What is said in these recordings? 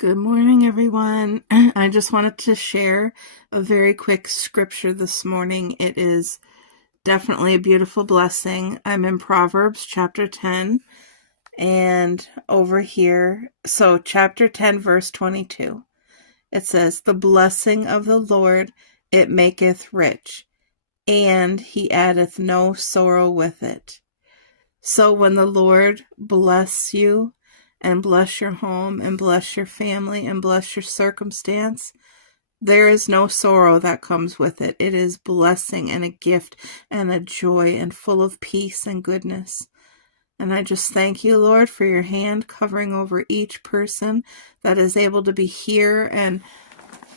Good morning, everyone. I just wanted to share a very quick scripture this morning. It is definitely a beautiful blessing. I'm in Proverbs chapter 10, and over here, so chapter 10, verse 22, it says, "The blessing of the Lord, it maketh rich, and he addeth no sorrow with it." So when the Lord bless you and bless your home and bless your family and bless your circumstance, there is no sorrow that comes with it. It is blessing and a gift and a joy and full of peace and goodness. And I just thank you, Lord, for your hand covering over each person that is able to be here and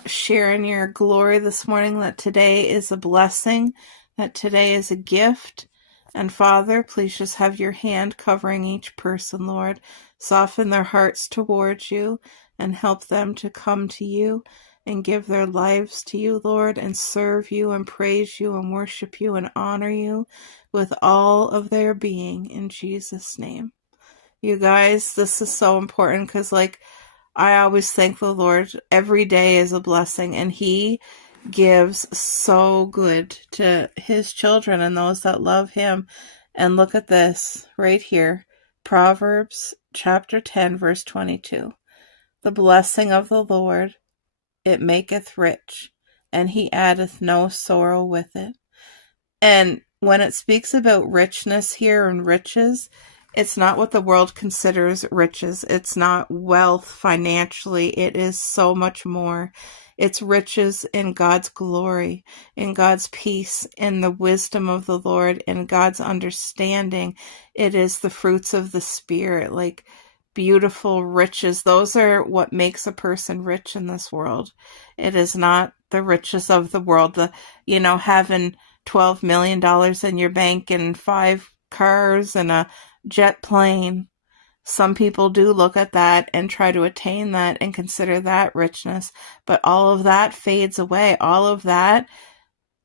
sharing your glory this morning, that today is a blessing, that today is a gift. And Father, please just have your hand covering each person, Lord. Soften their hearts towards you and help them to come to you and give their lives to you, Lord, and serve you and praise you and worship you and honor you with all of their being, in Jesus' name. You guys, this is so important because, I always thank the Lord. Every day is a blessing, and He gives so good to His children and those that love Him. And look at this right here, Proverbs chapter 10, verse 22. "The blessing of the Lord, it maketh rich, and He addeth no sorrow with it." And when it speaks about richness here and riches, it's not what the world considers riches. It's not wealth financially. It is so much more. It's riches in God's glory, in God's peace, in the wisdom of the Lord, in God's understanding. It is the fruits of the Spirit, like beautiful riches. Those are what makes a person rich in this world. It is not the riches of the world, having $12 million in your bank and 5 cars and a jet plane. Some people do look at that and try to attain that and consider that richness, but all of that fades away. All of that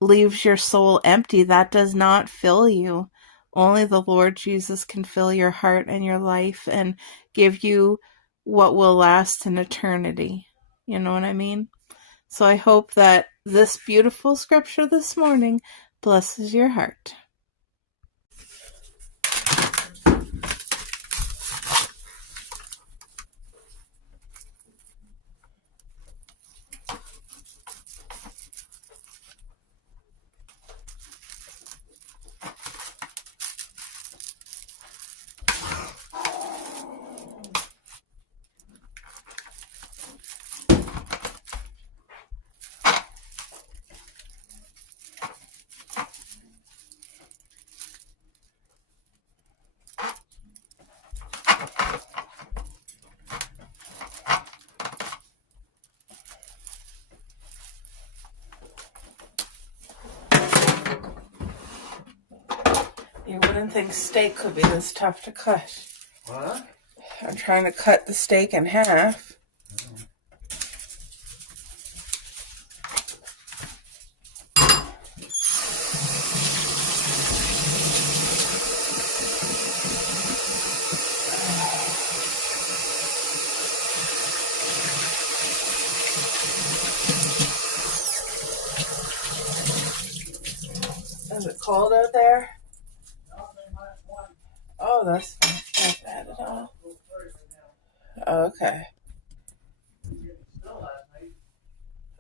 leaves your soul empty. That does not fill you. Only the Lord Jesus can fill your heart and your life and give you what will last in eternity. You know what I mean? So I hope that this beautiful scripture this morning blesses your heart. You wouldn't think steak could be this tough to cut. What? I'm trying to cut the steak in half. Is it cold out there? Oh, that's not bad at all. Okay.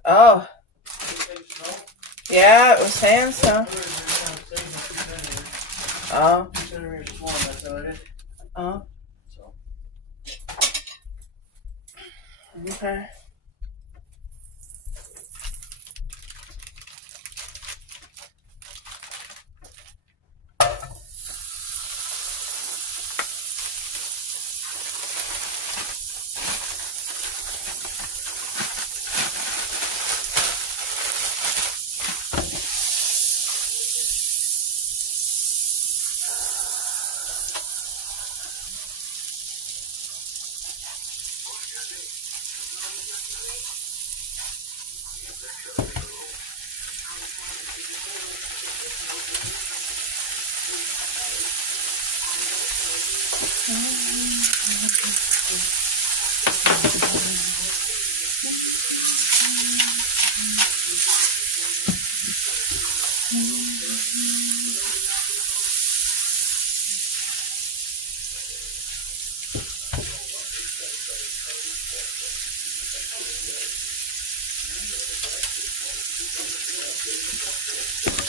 Oh. Yeah, it was saying so. Oh. Oh. Okay.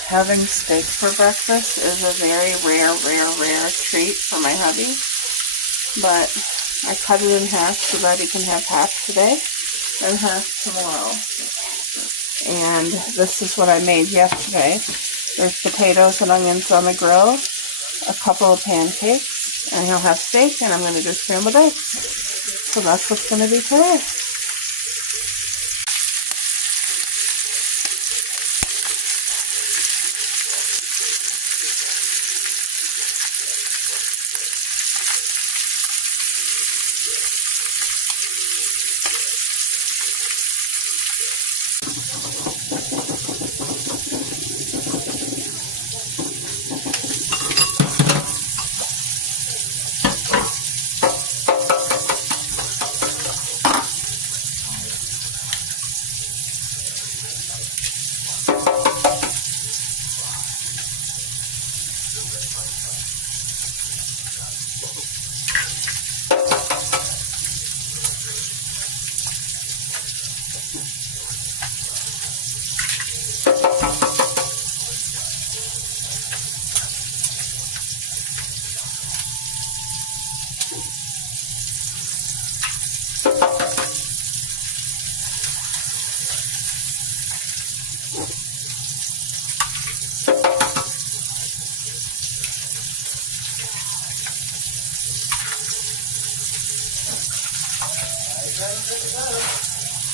Having steak for breakfast is a very rare treat for my hubby, but I cut it in half so that he can have half today and half tomorrow. And this is what I made yesterday. There's potatoes and onions on the grill, a couple of pancakes, and he'll have steak, and I'm going to do scrambled eggs. So that's what's going to be today.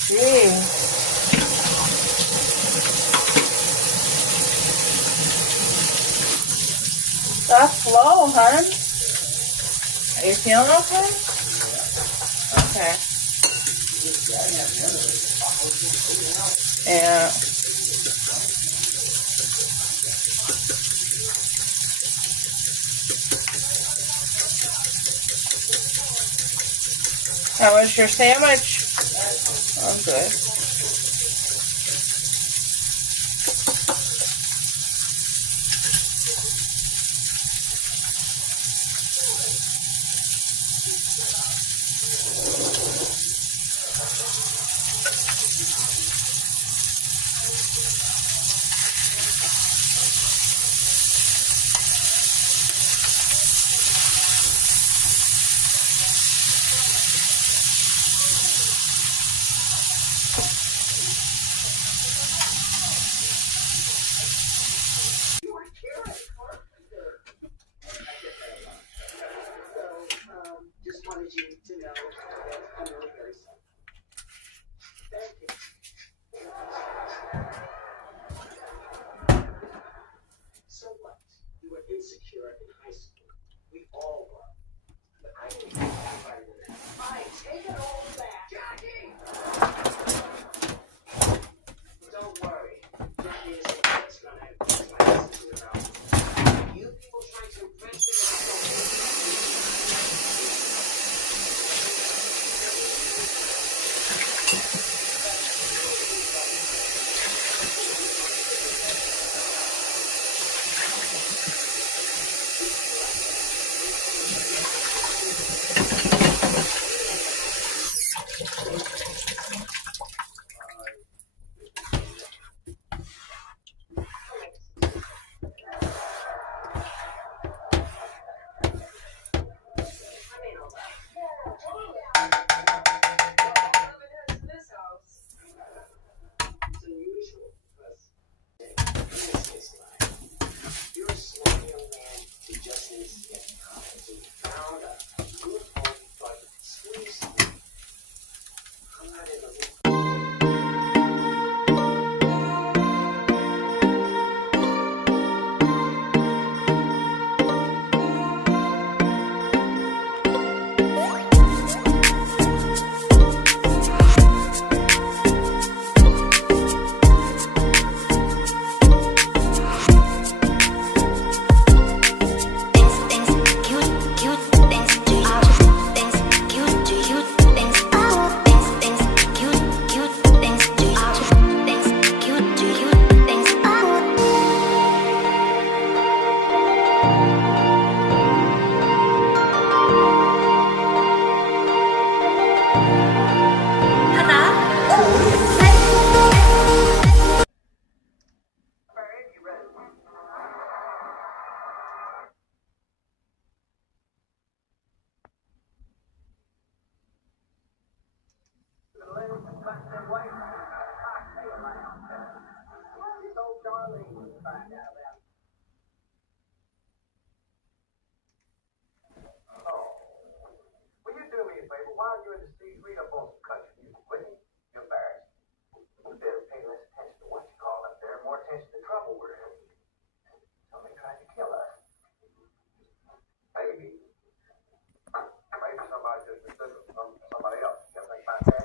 Jeez. That's low, hon. Are you feeling okay? Okay. Yeah. How was your sandwich? Oh, good.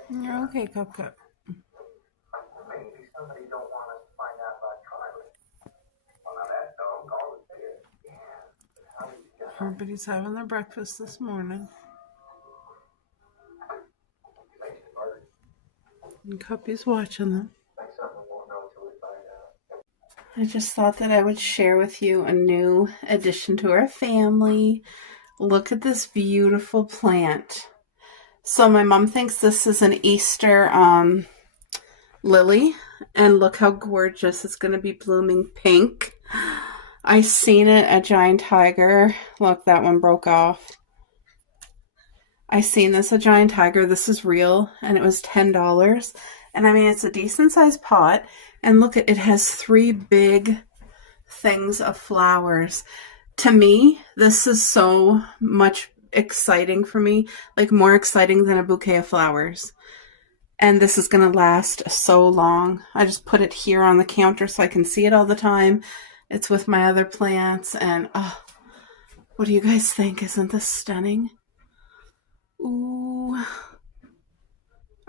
You're okay, Cup Cup. Everybody's having their breakfast this morning. And Cuppy's watching them. I just thought that I would share with you a new addition to our family. Look at this beautiful plant. So my mom thinks this is an Easter lily. And look how gorgeous. It's going to be blooming pink. I seen it at Giant Tiger. Look, that one broke off. I seen this at Giant Tiger. This is real, and it was $10. And I mean, it's a decent sized pot. And look, it has 3 big things of flowers. To me, this is so much exciting for me, like more exciting than a bouquet of flowers. And this is going to last so long. I just put it here on the counter so I can see it all the time. It's with my other plants, and oh, what do you guys think? Isn't this stunning? Ooh.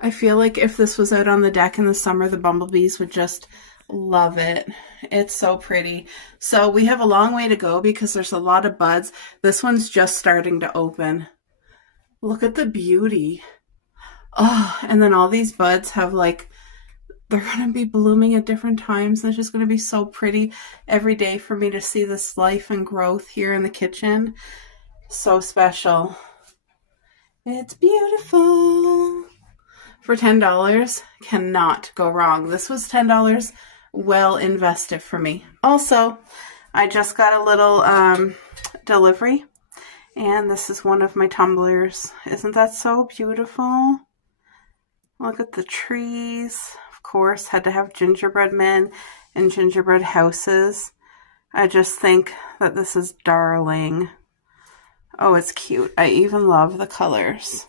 I feel like if this was out on the deck in the summer, the bumblebees would just love it. It's so pretty. So we have a long way to go because there's a lot of buds. This one's just starting to open. Look at the beauty. Oh, and then all these buds have like, they're going to be blooming at different times. It's just going to be so pretty every day for me to see this life and growth here in the kitchen. So special. It's beautiful. For $10, cannot go wrong. This was $10 well invested for me. Also, I just got a little delivery, and this is one of my tumblers. Isn't that so beautiful? Look at the trees. Of course, had to have gingerbread men and gingerbread houses. I just think that this is darling. Oh, it's cute. I even love the colors.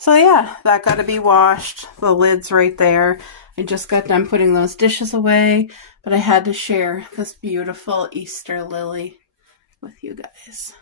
So yeah, that got to be washed. The lid's right there. I just got done putting those dishes away, but I had to share this beautiful Easter lily with you guys.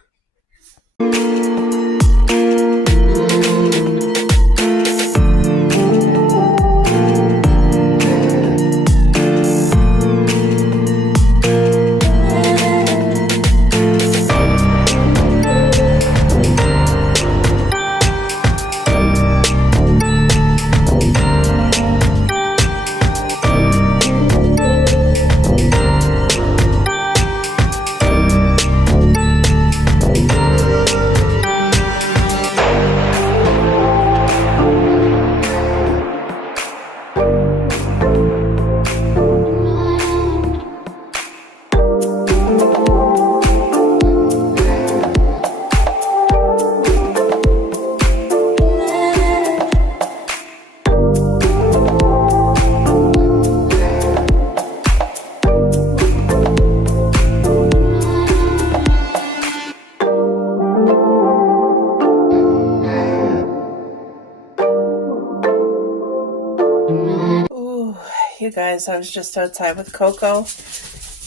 You guys, I was just outside with Coco,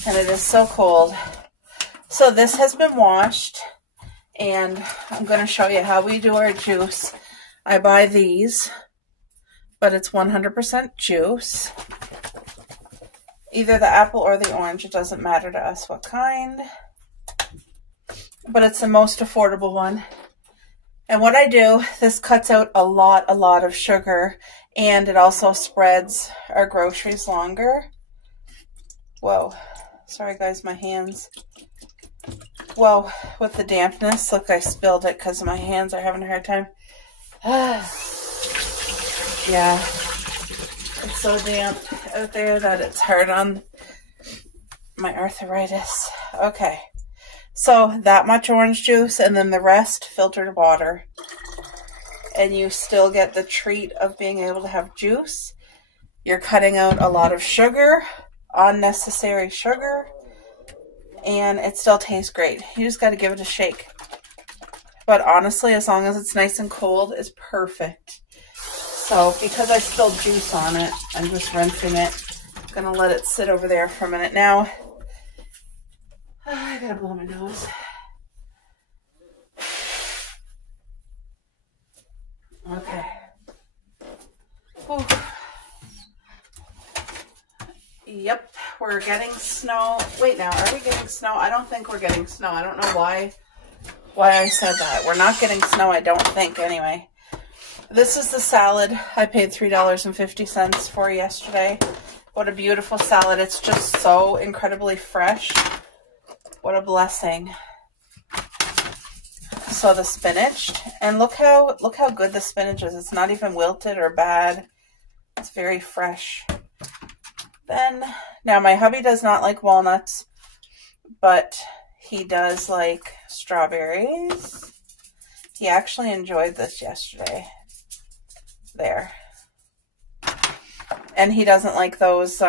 and it is so cold. So this has been washed, and I'm going to show you how we do our juice. I buy these, but it's 100% juice. Either the apple or the orange. It doesn't matter to us what kind, but it's the most affordable one. And what I do, this cuts out a lot of sugar, and it also spreads our groceries longer. Whoa, sorry guys, my hands. Whoa, with the dampness, look, I spilled it because my hands are having a hard time. Yeah, it's so damp out there that it's hard on my arthritis. Okay. So that much orange juice, and then the rest filtered water. and you still get the treat of being able to have juice. You're cutting out a lot of sugar, unnecessary sugar, and it still tastes great. You just got to give it a shake. But honestly, as long as it's nice and cold, it's perfect. So because I spilled juice on it, I'm just rinsing it. I'm going to let it sit over there for a minute. Now, I got to blow my nose. Okay. Whew. Yep, we're getting snow. Wait now, are we getting snow? I don't think we're getting snow. I don't know why I said that. We're not getting snow, I don't think, anyway. This is the salad I paid $3.50 for yesterday. What a beautiful salad. It's just so incredibly fresh. What a blessing. So the spinach, and look how good the spinach is. It's not even wilted or bad. It's very fresh. Then, now my hubby does not like walnuts, but he does like strawberries. He actually enjoyed this yesterday. There. And he doesn't like those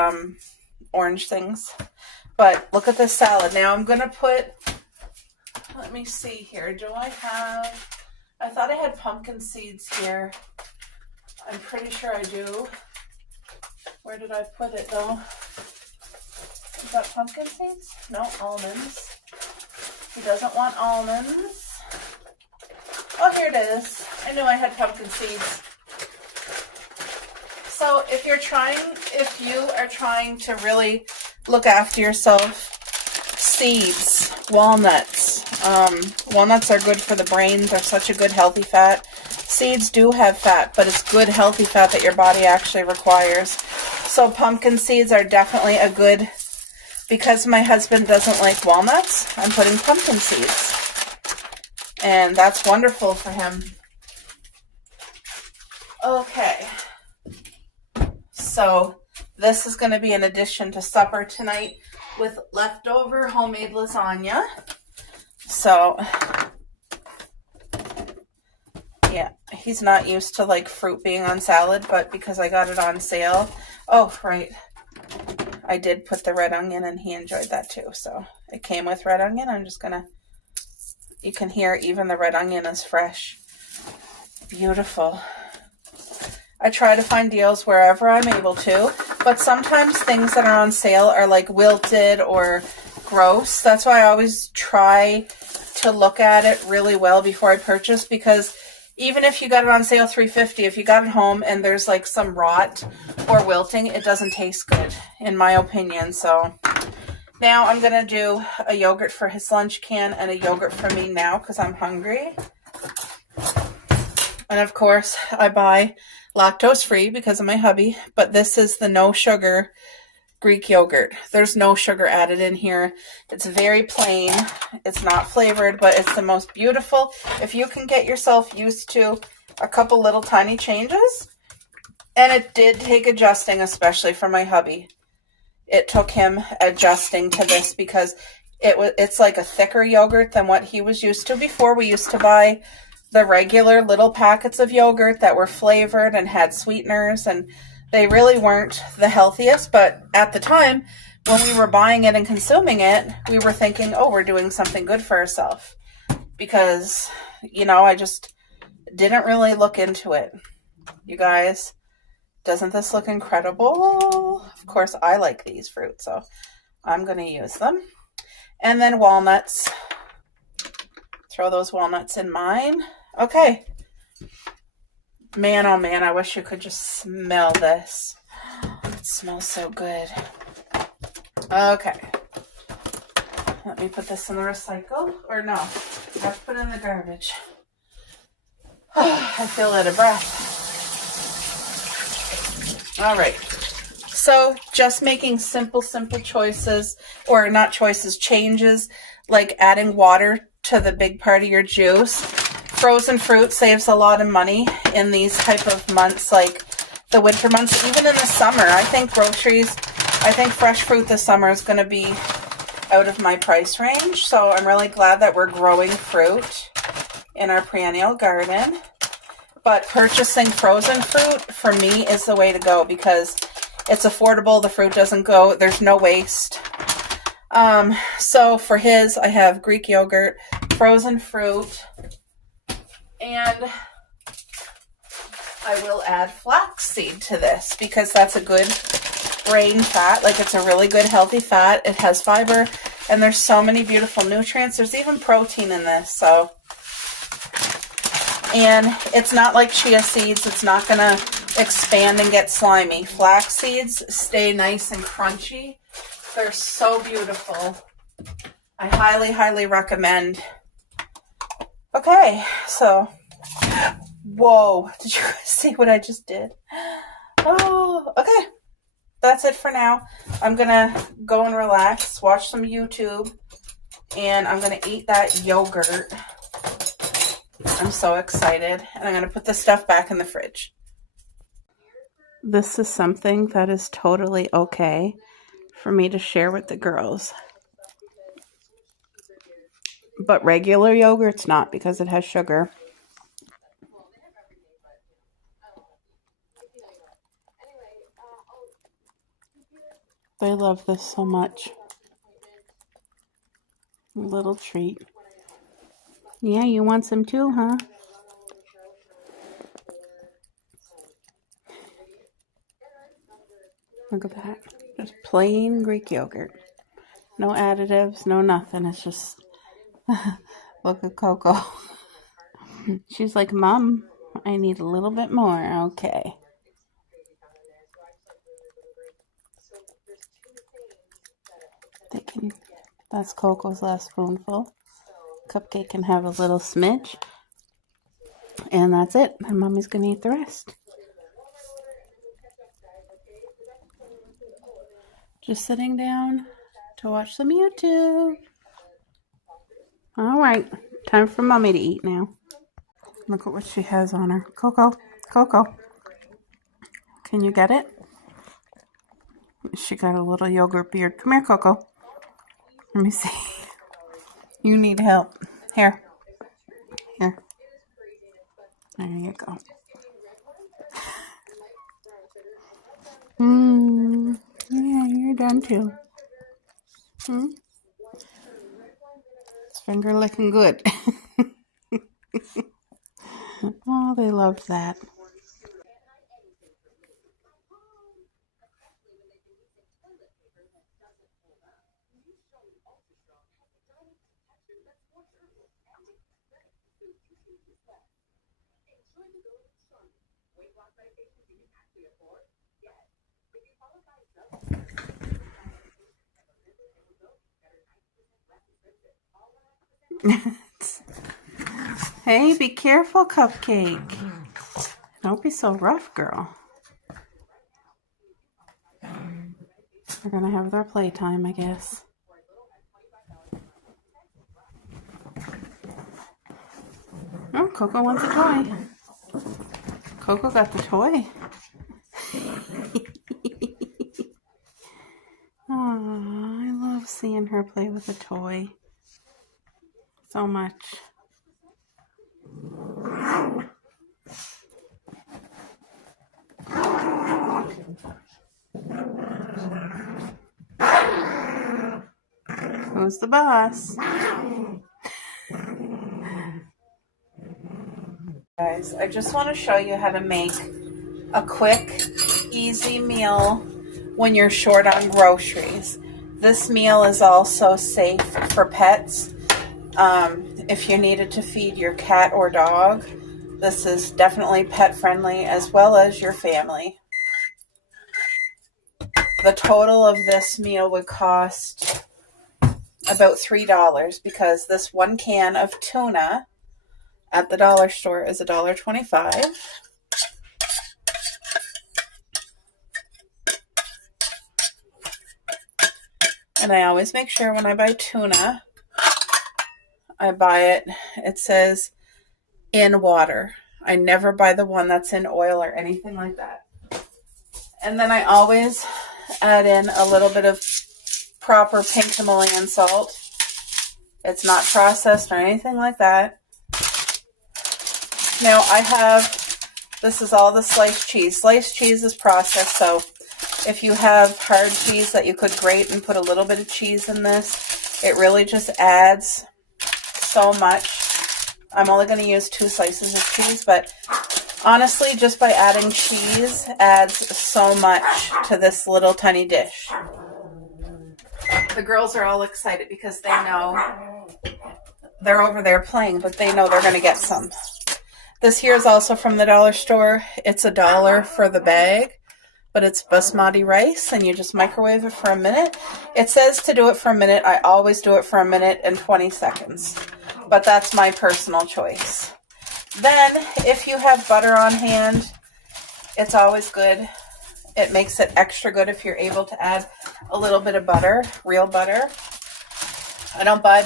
orange things. But look at this salad. Now I'm going to put, let me see here. Do I have, I thought I had pumpkin seeds here. I'm pretty sure I do. Where did I put it though? Is that pumpkin seeds? No, almonds. He doesn't want almonds. Oh, here it is. I knew I had pumpkin seeds. So if you are trying to really look after yourself, seeds, walnuts. Walnuts are good for the brain. They're such a good healthy fat. Seeds do have fat, but it's good healthy fat that your body actually requires. So pumpkin seeds are definitely a good, because my husband doesn't like walnuts, I'm putting pumpkin seeds. And that's wonderful for him. Okay. So this is going to be an addition to supper tonight with leftover homemade lasagna. So, yeah, he's not used to like fruit being on salad, but because I got it on sale. Oh, right. I did put the red onion and he enjoyed that too. So it came with red onion. I'm just going to, you can hear even the red onion is fresh. Beautiful. I try to find deals wherever I'm able to, but sometimes things that are on sale are like wilted or gross. That's why I always try to look at it really well before I purchase, because even if you got it on sale $3.50, if you got it home and there's like some rot or wilting, it doesn't taste good, in my opinion. So now I'm going to do a yogurt for his lunch can and a yogurt for me now because I'm hungry. And of course, I buy lactose free because of my hubby, but this is the no sugar Greek yogurt. There's no sugar added in here. It's very plain. It's not flavored, but it's the most beautiful. If you can get yourself used to a couple little tiny changes, and it did take adjusting, especially for my hubby. It took him adjusting to this because it's like a thicker yogurt than what he was used to before. We used to buy the regular little packets of yogurt that were flavored and had sweeteners, and they really weren't the healthiest. But at the time when we were buying it and consuming it, we were thinking, oh, we're doing something good for ourselves, because, you know, I just didn't really look into it. You guys, doesn't this look incredible? Of course, I like these fruits, so I'm going to use them. And then walnuts. Throw those walnuts in mine. Okay. Man, oh man, I wish you could just smell this. It smells so good. Okay. Let me put this in the recycle. Or no, I have to put it in the garbage. I feel out of breath. All right. So just making simple choices, or not choices, changes, like adding water to the big part of your juice. Frozen fruit saves a lot of money in these type of months, like the winter months, even in the summer. I think fresh fruit this summer is going to be out of my price range. So I'm really glad that we're growing fruit in our perennial garden. But purchasing frozen fruit for me is the way to go because it's affordable. The fruit doesn't go, there's no waste. So for his, I have Greek yogurt, frozen fruit, and I will add flaxseed to this because that's a good brain fat. Like, it's a really good healthy fat. It has fiber, and there's so many beautiful nutrients. There's even protein in this, so. And it's not like chia seeds. It's not going to expand and get slimy. Flax seeds stay nice and crunchy. They're so beautiful. I highly, highly recommend. Okay, so, whoa, did you guys see what I just did? Oh, okay. That's it for now. I'm going to go and relax, watch some YouTube, and I'm going to eat that yogurt. I'm so excited. And I'm going to put this stuff back in the fridge. This is something that is totally okay for me to share with the girls. But regular yogurt's not because it has sugar. They love this so much. A little treat. Yeah, you want some too, huh? Look at that. Just plain Greek yogurt. No additives, no nothing. It's just, look at Coco. She's like, Mom, I need a little bit more. Okay. That's Coco's last spoonful. Cupcake can have a little smidge. And that's it. And Mommy's going to eat the rest. Just sitting down to watch some YouTube. All right. Time for Mommy to eat now. Look at what she has on her. Coco. Coco. Can you get it? She got a little yogurt beard. Come here, Coco. Let me see. You need help. Here. Here. There you go. Yeah, you're done too. It's finger licking good. Oh, they love that. Hey, be careful, Cupcake. Don't be so rough, girl. They're gonna have their playtime, I guess. Oh, Coco wants a toy. Coco got the toy. Oh, I love seeing her play with a toy so much. Who's the boss? Guys, I just want to show you how to make a quick, easy meal when you're short on groceries. This meal is also safe for pets. If you needed to feed your cat or dog, this is definitely pet friendly as well as your family. The total of this meal would cost about $3 because this one can of tuna at the dollar store is $1.25. And I always make sure when I buy tuna, I buy it, it says in water. I never buy the one that's in oil or anything like that. And then I always add in a little bit of proper pink Himalayan salt. It's not processed or anything like that. Now I have This is all the sliced cheese. Sliced cheese is processed, so if you have hard cheese that you could grate and put a little bit of cheese in this, it really just adds so much. I'm only going to use 2 slices of cheese, but honestly, just by adding cheese adds so much to this little tiny dish. The girls are all excited because they know they're over there playing, but they know they're going to get some. This here is also from the dollar store. It's $1 for the bag, but it's basmati rice, and you just microwave it for a minute. It says to do it for a minute. I always do it for a minute and 20 seconds, but that's my personal choice. Then, if you have butter on hand, it's always good. It makes it extra good if you're able to add a little bit of butter, real butter. I don't buy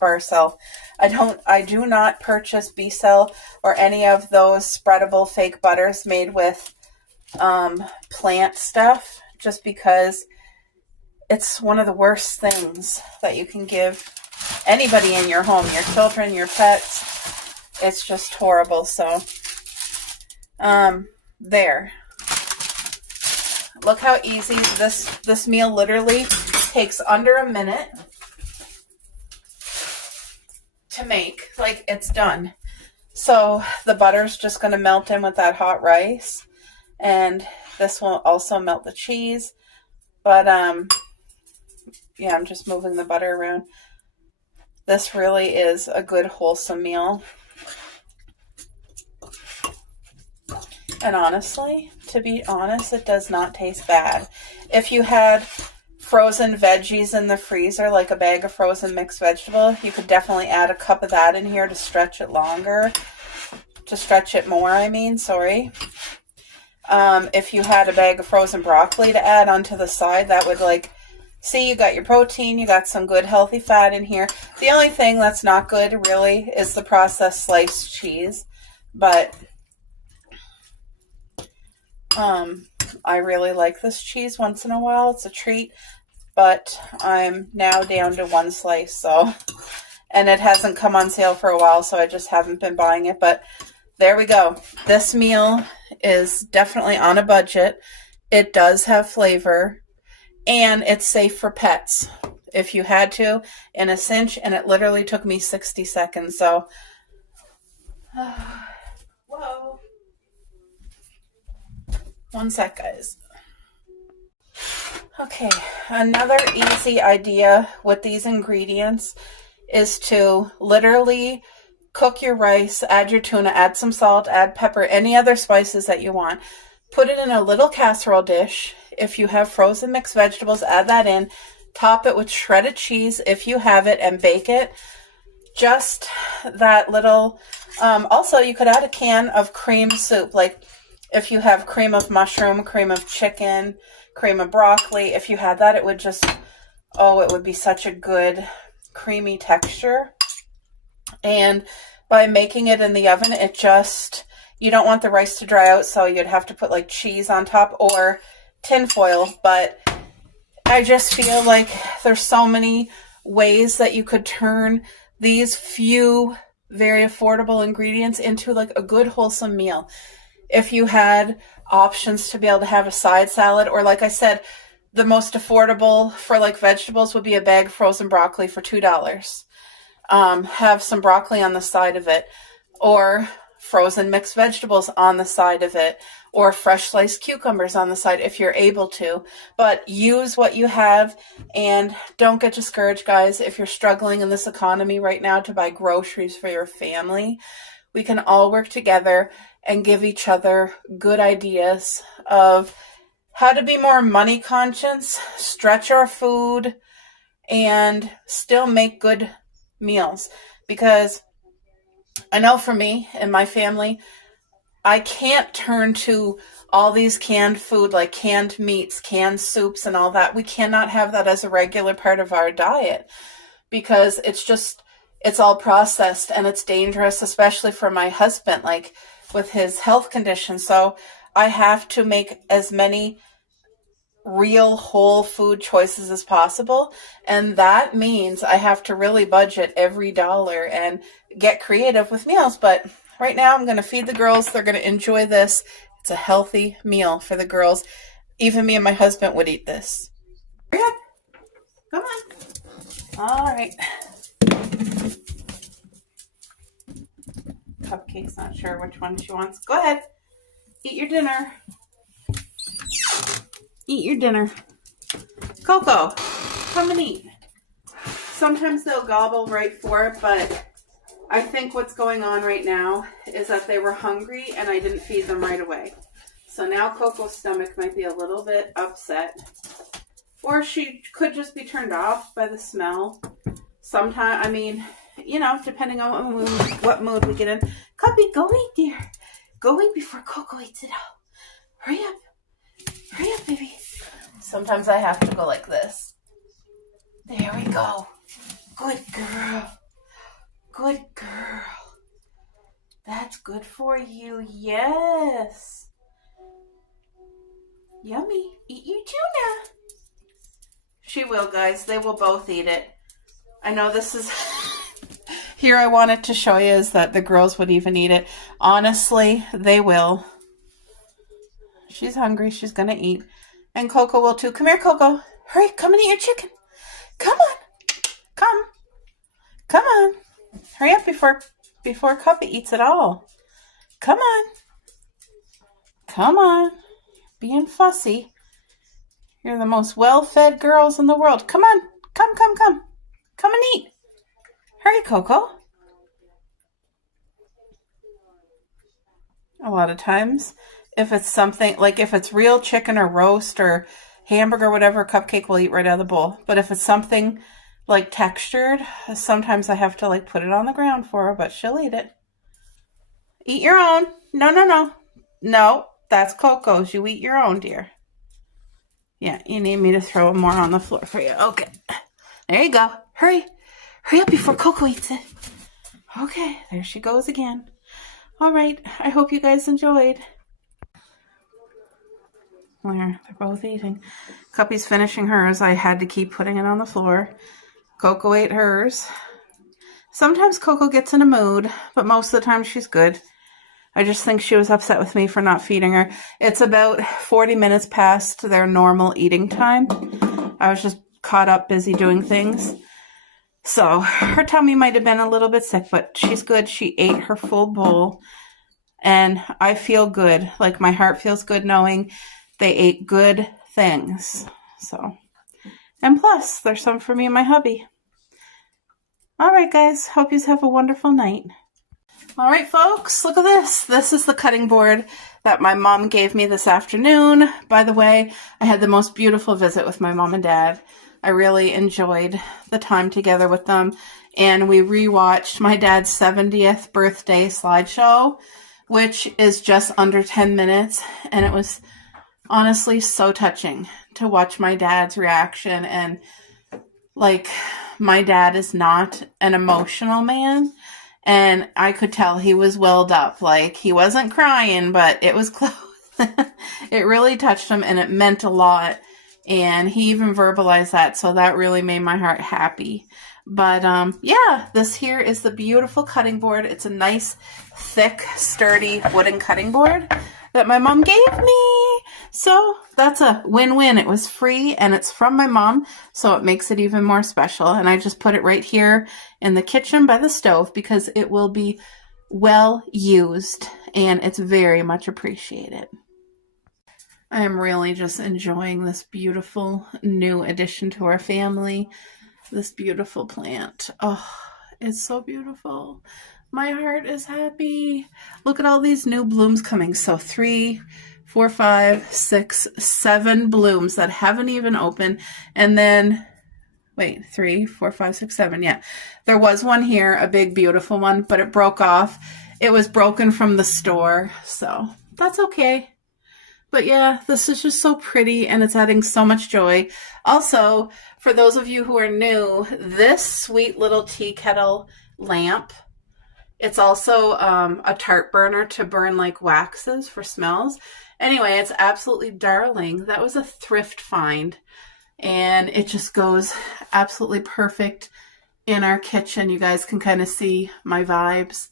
Barcel. I do not purchase B-Cell or any of those spreadable fake butters made with plant stuff, just because it's one of the worst things that you can give anybody in your home, your children, your pets. It's just horrible. So there. Look how easy this meal literally takes under a minute to make. Like, it's done. So the butter's just going to melt in with that hot rice, and this will also melt the cheese. But yeah, I'm just moving the butter around. This really is a good wholesome meal. And honestly, to be honest, it does not taste bad. If you had frozen veggies in the freezer, like a bag of frozen mixed vegetable, you could definitely add a cup of that in here to stretch it longer. To stretch it more, I mean, sorry. If you had a bag of frozen broccoli to add onto the side, that would, like, see, you got your protein, you got some good healthy fat in here. The only thing that's not good, really, is the processed sliced cheese. But I really like this cheese once in a while. It's a treat, but I'm now down to 1 slice, so, and it hasn't come on sale for a while, so I just haven't been buying it. But there we go. This meal is definitely on a budget. It does have flavor, and it's safe for pets if you had to in a cinch, and it literally took me 60 seconds. So whoa. 1 sec, guys. Okay, another easy idea with these ingredients is to literally cook your rice, add your tuna, add some salt, add pepper, any other spices that you want. Put it in a little casserole dish. If you have frozen mixed vegetables, add that in. Top it with shredded cheese if you have it, and bake it. Just that little, also you could add a can of cream soup, like if you have cream of mushroom, cream of chicken, cream of broccoli, if you had that, it would just, oh, it would be such a good creamy texture. And by making it in the oven, it just, you don't want the rice to dry out, so you'd have to put like cheese on top or tin foil. But I just feel like there's so many ways that you could turn these few very affordable ingredients into like a good wholesome meal. If you had options to be able to have a side salad, or like I said, the most affordable for like vegetables would be a bag of frozen broccoli for $2. Have some broccoli on the side of it, or frozen mixed vegetables on the side of it, or fresh sliced cucumbers on the side if you're able to. But use what you have, and don't get discouraged, guys. If you're struggling in this economy right now to buy groceries for your family, we can all work together and give each other good ideas of how to be more money conscious, stretch our food, and still make good meals. Because I know for me and my family, I can't turn to all these canned food, like canned meats, canned soups, and all that. We cannot have that as a regular part of our diet, because it's all processed, and it's dangerous, especially for my husband, like with his health condition. So I have to make as many real whole food choices as possible. And that means I have to really budget every dollar and get creative with meals. But right now I'm going to feed the girls. They're going to enjoy this. It's a healthy meal for the girls. Even me and my husband would eat this. Hurry up. Come on. All right. Cupcake's not sure which one she wants. Go ahead. Eat your dinner. Eat your dinner. Coco, come and eat. Sometimes they'll gobble right for it, but I think what's going on right now is that they were hungry and I didn't feed them right away. So now Coco's stomach might be a little bit upset. Or she could just be turned off by the smell. Sometimes, I mean, you know, depending on what mood we get in. Cuppy, go eat, dear. Go eat before Coco eats it all. Hurry up. Hurry up, baby. Sometimes I have to go like this. There we go. Good girl. Good girl. That's good for you. Yes. Yummy. Eat your tuna. She will, guys. They will both eat it. I know this is... Here I wanted to show you is that the girls would even eat it. Honestly, they will. She's hungry. She's going to eat. And Coco will too. Come here, Coco. Hurry, come and eat your chicken. Come on. Come. Come on. Hurry up before Cuppy eats it all. Come on. Come on. Being fussy. You're the most well-fed girls in the world. Come on. Come, come, come. Come and eat. Hurry, Coco. A lot of times, if it's something, like if it's real chicken or roast or hamburger or whatever, Cupcake will eat right out of the bowl. But if it's something like textured, sometimes I have to like put it on the ground for her, but she'll eat it. Eat your own. No, no, no. No, that's Coco's. You eat your own, dear. Yeah, you need me to throw more on the floor for you. Okay. There you go. Hurry. Hurry up before Coco eats it. Okay, there she goes again. All right, I hope you guys enjoyed. They're both eating. Cuppy's finishing hers. I had to keep putting it on the floor. Coco ate hers. Sometimes Coco gets in a mood, but most of the time she's good. I just think she was upset with me for not feeding her. It's about 40 minutes past their normal eating time. I was just caught up busy doing things. So her tummy might have been a little bit sick, but she's good. She ate her full bowl. And I feel good. Like my heart feels good knowing they ate good things. So, and plus, there's some for me and my hubby. All right, guys. Hope you have a wonderful night. All right, folks, look at this. This is the cutting board that my mom gave me this afternoon. By the way, I had the most beautiful visit with my mom and dad. I really enjoyed the time together with them. And we rewatched my dad's 70th birthday slideshow, which is just under 10 minutes. And it was honestly so touching to watch my dad's reaction. And like, my dad is not an emotional man. And I could tell he was welled up. Like, he wasn't crying, but it was close. It really touched him and it meant a lot. And he even verbalized that. So that really made my heart happy. But yeah, this here is the beautiful cutting board. It's a nice, thick, sturdy wooden cutting board that my mom gave me. So that's a win-win. It was free and it's from my mom. So it makes it even more special. And I just put it right here in the kitchen by the stove because it will be well used and it's very much appreciated. I am really just enjoying this beautiful new addition to our family. This beautiful plant. Oh, it's so beautiful. My heart is happy. Look at all these new blooms coming. So 3, 4, 5, 6, 7 blooms that haven't even opened. And then, wait, 3, 4, 5, 6, 7. Yeah, there was one here, a big, beautiful one, but it broke off. It was broken from the store. So that's okay. But yeah, this is just so pretty and it's adding so much joy. Also, for those of you who are new, this sweet little tea kettle lamp, it's also a tart burner to burn like waxes for smells. Anyway, it's absolutely darling. That was a thrift find and it just goes absolutely perfect in our kitchen. You guys can kind of see my vibes.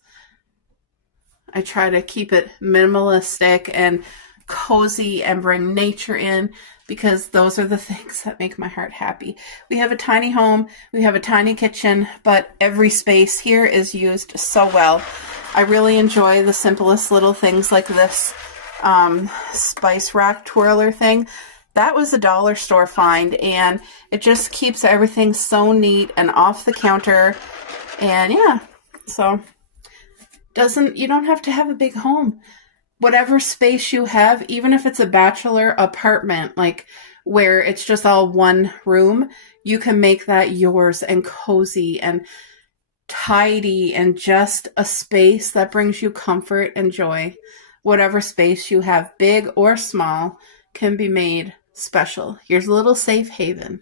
I try to keep it minimalistic and cozy and bring nature in, because those are the things that make my heart happy. We have a tiny home, we have a tiny kitchen, but every space here is used so well. I really enjoy the simplest little things like this spice rack twirler thing. That was a dollar store find, and it just keeps everything so neat and off the counter. And yeah, so you don't have to have a big home. Whatever space you have, even if it's a bachelor apartment, like where it's just all one room, you can make that yours and cozy and tidy and just a space that brings you comfort and joy. Whatever space you have, big or small, can be made special. Here's a little safe haven.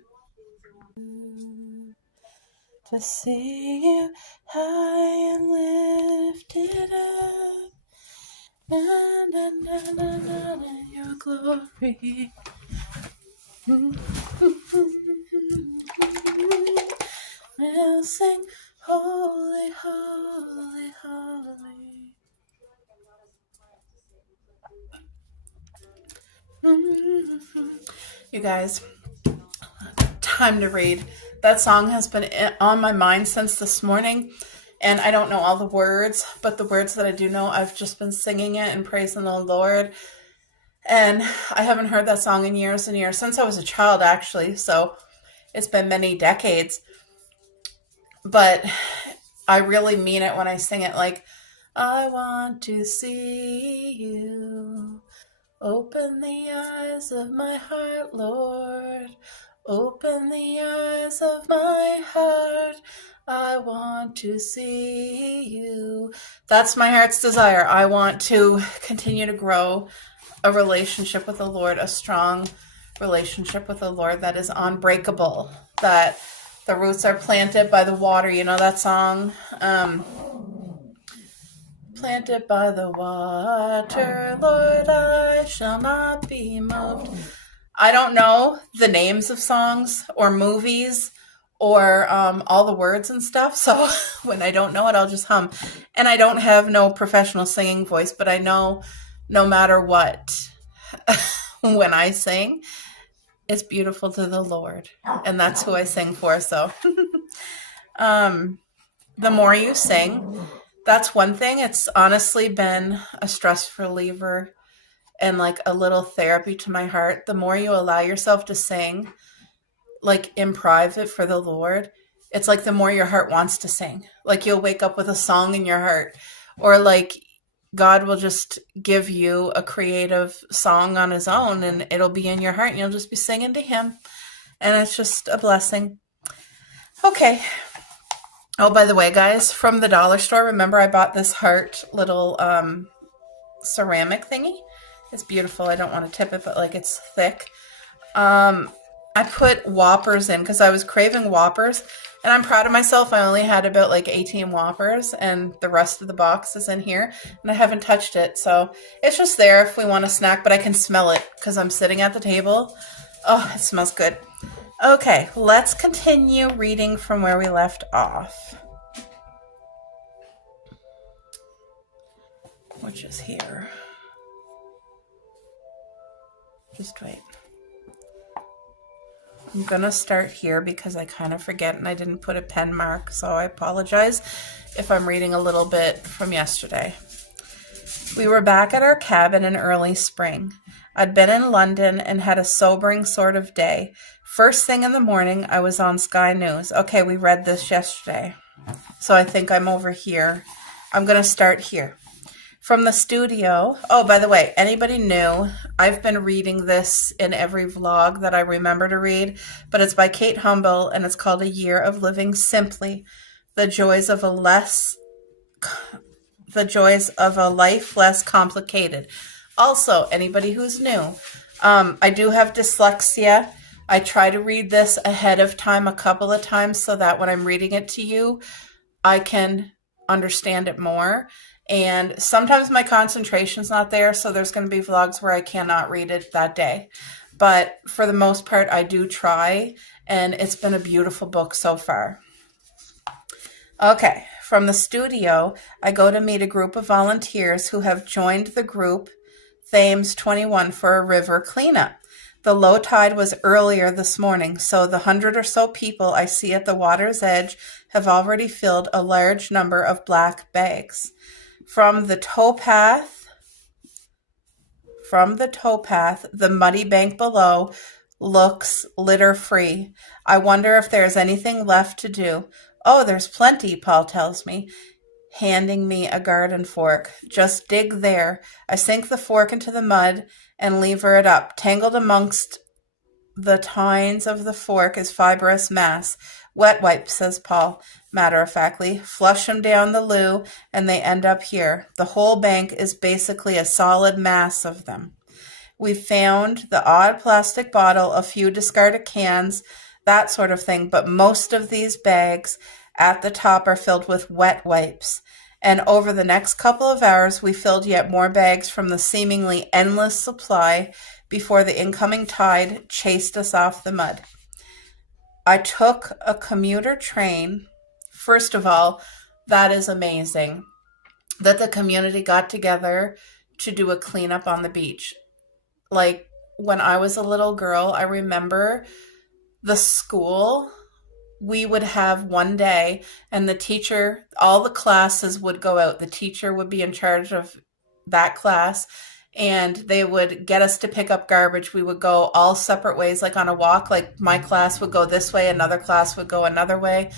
To see you high and lifted up, na, na, na, na, na, na, your glory. I'll sing, holy, holy, holy. You guys, time to read. That song has been on my mind since this morning, and I don't know all the words, but the words that I do know, I've just been singing it and praising the Lord. And I haven't heard that song in years and years, since I was a child, actually, so it's been many decades. But I really mean it when I sing it, like, I want to see you. Open the eyes of my heart, Lord. Open the eyes of my heart. I want to see you. That's my heart's desire. I want to continue to grow a relationship with the Lord, a strong relationship with the Lord that is unbreakable, that the roots are planted by the water. You know that song? Planted by the water, Lord, I shall not be moved. I don't know the names of songs or movies or all the words and stuff, so when I don't know it, I'll just hum. And I don't have no professional singing voice, but I know no matter what, when I sing, it's beautiful to the Lord, and that's who I sing for. So the more you sing, that's one thing. It's honestly been a stress reliever and like a little therapy to my heart. The more you allow yourself to sing, like in private for the Lord, it's like the more your heart wants to sing. Like you'll wake up with a song in your heart, or like God will just give you a creative song on his own and it'll be in your heart and you'll just be singing to him. And it's just a blessing. Okay. Oh, by the way, guys, from the dollar store, remember I bought this heart little ceramic thingy? It's beautiful. I don't want to tip it, but like it's thick. I put Whoppers in because I was craving Whoppers, and I'm proud of myself. I only had about like 18 Whoppers, and the rest of the box is in here, and I haven't touched it. So it's just there if we want a snack, but I can smell it because I'm sitting at the table. Oh, it smells good. Okay, let's continue reading from where we left off, which is here. Just wait. I'm going to start here because I kind of forget and I didn't put a pen mark, so I apologize if I'm reading a little bit from yesterday. We were back at our cabin in early spring. I'd been in London and had a sobering sort of day. First thing in the morning, I was on Sky News. Okay, we read this yesterday, so I think I'm over here. I'm going to start here. From the studio. Oh, by the way, anybody new, I've been reading this in every vlog that I remember to read, but it's by Kate Humble, and it's called A Year of Living Simply, The Joys of a Life Less Complicated. Also, anybody who's new, I do have dyslexia. I try to read this ahead of time a couple of times so that when I'm reading it to you, I can understand it more. And sometimes my concentration's not there, so there's going to be vlogs where I cannot read it that day. But for the most part, I do try, and it's been a beautiful book so far. Okay, From the studio, I go to meet a group of volunteers who have joined the group Thames 21 for a river cleanup. The low tide was earlier this morning, so the 100 or so people I see at the water's edge have already filled a large number of black bags. From the towpath, the muddy bank below looks litter-free. I wonder if there's anything left to do. Oh, there's plenty, Paul tells me, handing me a garden fork. Just dig there. I sink the fork into the mud and lever it up. Tangled amongst the tines of the fork is fibrous mass. Wet wipe, says Paul, matter-of-factly. Flush them down the loo, and they end up here. The whole bank is basically a solid mass of them. We found the odd plastic bottle, a few discarded cans, that sort of thing, but most of these bags at the top are filled with wet wipes. And over the next couple of hours, we filled yet more bags from the seemingly endless supply before the incoming tide chased us off the mud. I took a commuter train. First of all, that is amazing that the community got together to do a cleanup on the beach. Like, when I was a little girl, I remember the school, we would have one day, and the teacher, all the classes would go out. The teacher would be in charge of that class, and they would get us to pick up garbage. We would go all separate ways, like on a walk. Like, my class would go this way, another class would go another way,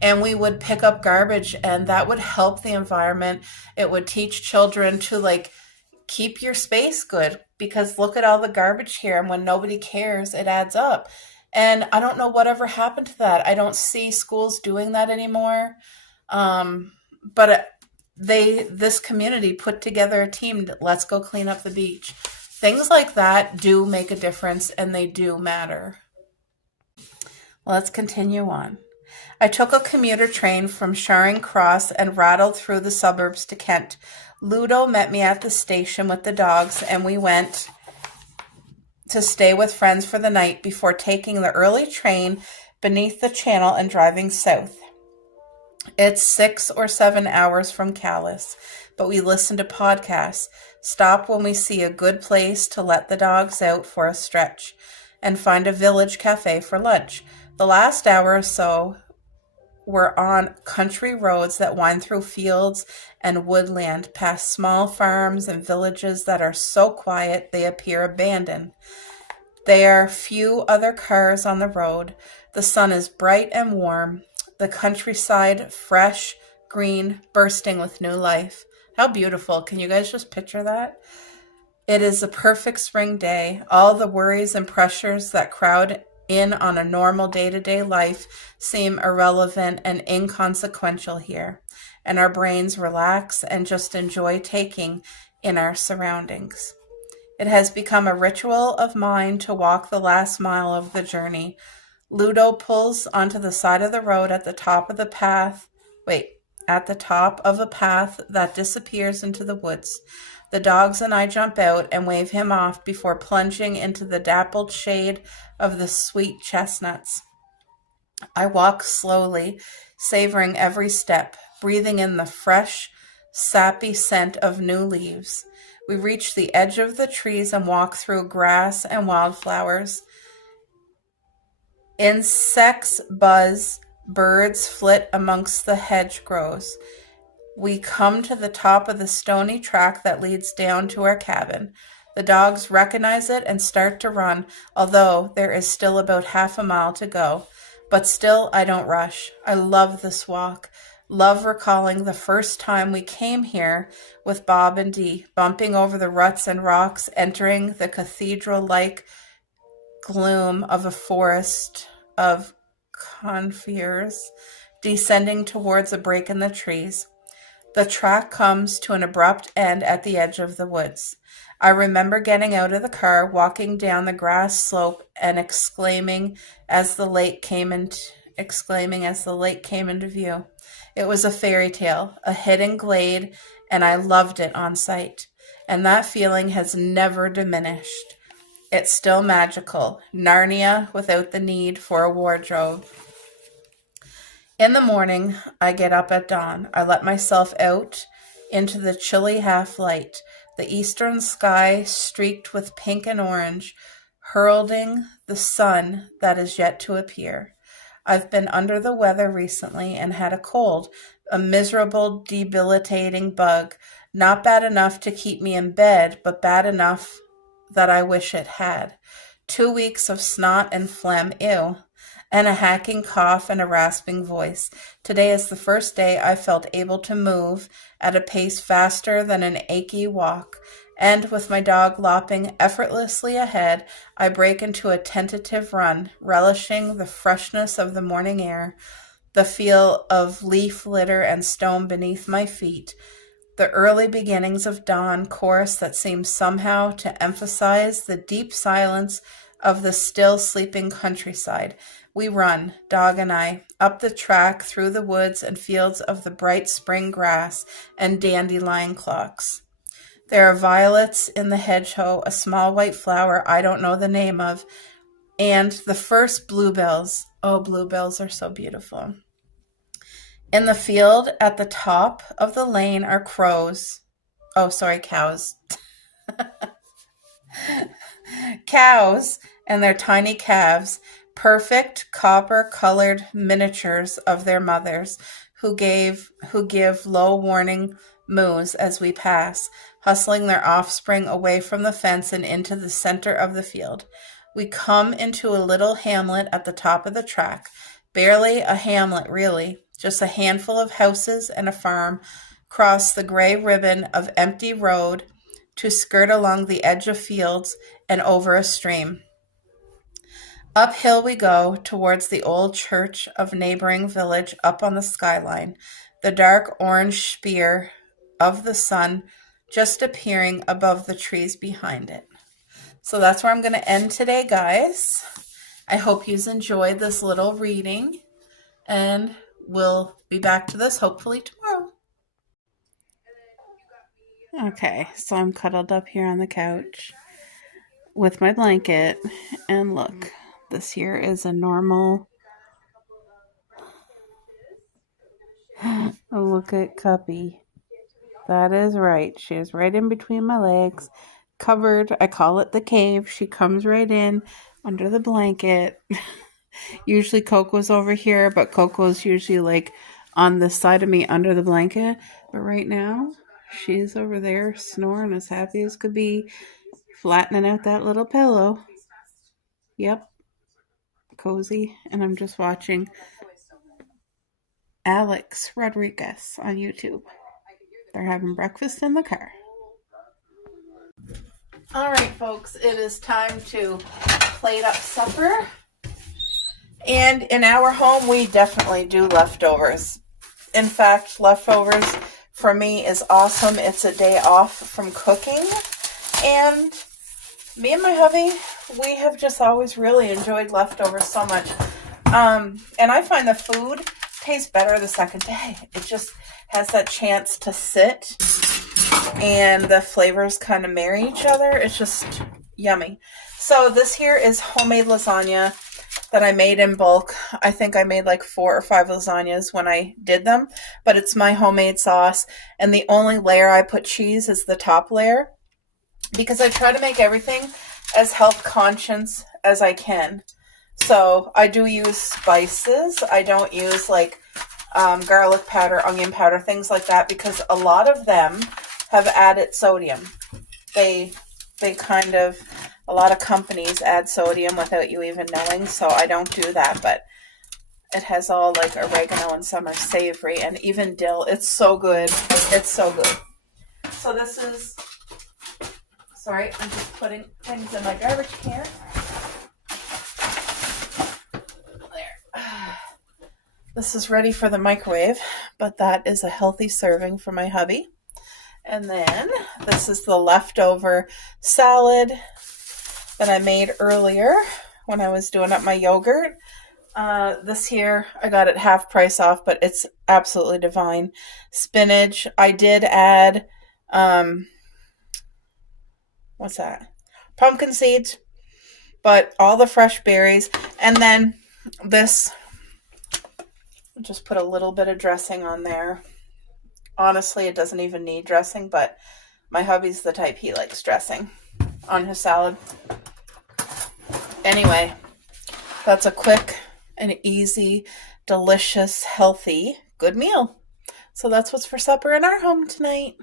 and we would pick up garbage, and that would help the environment. It would teach children to, like, keep your space good, because look at all the garbage here, and when nobody cares, it adds up. And I don't know whatever happened to that. I don't see schools doing that anymore. But this community put together a team that, let's go clean up the beach. Things like that do make a difference, and they do matter. Let's continue on. I took a commuter train from Charing Cross and rattled through the suburbs to Kent. Ludo met me at the station with the dogs, and we went to stay with friends for the night before taking the early train beneath the channel and driving south. It's 6 or 7 hours from Calais, but we listen to podcasts, stop when we see a good place to let the dogs out for a stretch, and find a village cafe for lunch. The last hour or so we're on country roads that wind through fields and woodland, past small farms and villages that are so quiet they appear abandoned. There are few other cars on the road. The sun is bright and warm. The countryside fresh, green, bursting with new life. How beautiful. Can you guys just picture that? It is a perfect spring day. All the worries and pressures that crowd in on a normal day-to-day life seem irrelevant and inconsequential here, and our brains relax and just enjoy taking in our surroundings. It has become a ritual of mine to walk the last mile of the journey. Ludo pulls onto the side of the road at the top of a path that disappears into the woods. The dogs and I jump out and wave him off before plunging into the dappled shade of the sweet chestnuts. I walk slowly, savoring every step, breathing in the fresh, sappy scent of new leaves. We reach the edge of the trees and walk through grass and wildflowers. Insects buzz, birds flit amongst the hedgerows. We come to the top of the stony track that leads down to our cabin. The dogs recognize it and start to run, although there is still about half a mile to go. But still, I don't rush. I love this walk. Love recalling the first time we came here with Bob and Dee, bumping over the ruts and rocks, entering the cathedral-like gloom of a forest of conifers, descending towards a break in the trees. The track comes to an abrupt end at the edge of the woods. I remember getting out of the car, walking down the grass slope, and exclaiming as the lake came into view. It was a fairy tale, a hidden glade, and I loved it on sight. And that feeling has never diminished. It's still magical, Narnia without the need for a wardrobe. In the morning, I get up at dawn. I let myself out into the chilly half-light, the eastern sky streaked with pink and orange, heralding the sun that is yet to appear. I've been under the weather recently and had a cold, a miserable, debilitating bug, not bad enough to keep me in bed, but bad enough that I wish it had. 2 weeks of snot and phlegm, ew, and a hacking cough and a rasping voice. Today is the first day I felt able to move at a pace faster than an achy walk, and with my dog lopping effortlessly ahead, I break into a tentative run, relishing the freshness of the morning air, the feel of leaf litter and stone beneath my feet, the early beginnings of dawn chorus that seems somehow to emphasize the deep silence of the still sleeping countryside. We run, dog and I, up the track through the woods and fields of the bright spring grass and dandelion clocks. There are violets in the hedgerow, a small white flower I don't know the name of, and the first bluebells. Oh, bluebells are so beautiful. In the field at the top of the lane are crows. Oh, sorry, cows. Cows and their tiny calves, perfect copper-colored miniatures of their mothers, who give low warning moos as we pass, hustling their offspring away from the fence and into the center of the field. We come into a little hamlet at the top of the track. Barely a hamlet, really. Just a handful of houses and a farm cross the gray ribbon of empty road to skirt along the edge of fields and over a stream. Uphill we go towards the old church of neighboring village up on the skyline, the dark orange spear of the sun just appearing above the trees behind it. So that's where I'm going to end today, guys. I hope you've enjoyed this little reading, and we'll be back to this hopefully tomorrow. Okay, so I'm cuddled up here on the couch with my blanket, and look, this here is a normal. Look at Cuppy. That is right. She is right in between my legs, covered. I call it the cave. She comes right in under the blanket. Usually Coco's over here, but Coco's usually like on this side of me under the blanket. But right now, she's over there snoring as happy as could be, flattening out that little pillow. Yep. Cozy. And I'm just watching Alex Rodriguez on YouTube. They're having breakfast in the car. All right, folks, it is time to plate up supper. And in our home, we definitely do leftovers. In fact, leftovers for me is awesome. It's a day off from cooking. And me and my hubby, we have just always really enjoyed leftovers so much. And I find the food tastes better the second day. It just has that chance to sit and the flavors kind of marry each other. It's just yummy. So this here is homemade lasagna that I made in bulk. I think I made like 4 or 5 lasagnas when I did them, but it's my homemade sauce. And the only layer I put cheese is the top layer because I try to make everything as health conscious as I can. So I do use spices. I don't use like garlic powder, onion powder, things like that, because a lot of them have added sodium. A lot of companies add sodium without you even knowing, so I don't do that, but it has all like oregano and some are savory, and even dill. It's so good. It's so good. So this is, sorry, I'm just putting things in my garbage can. This is ready for the microwave, but that is a healthy serving for my hubby. And then this is the leftover salad that I made earlier when I was doing up my yogurt. This here, I got it half price off, but it's absolutely divine. Spinach. I did add, what's that? Pumpkin seeds, but all the fresh berries. And then this Just put a little bit of dressing on there. Honestly, it doesn't even need dressing, but my hubby's the type, he likes dressing on his salad. Anyway, that's a quick and easy, delicious, healthy, good meal. So that's what's for supper in our home tonight.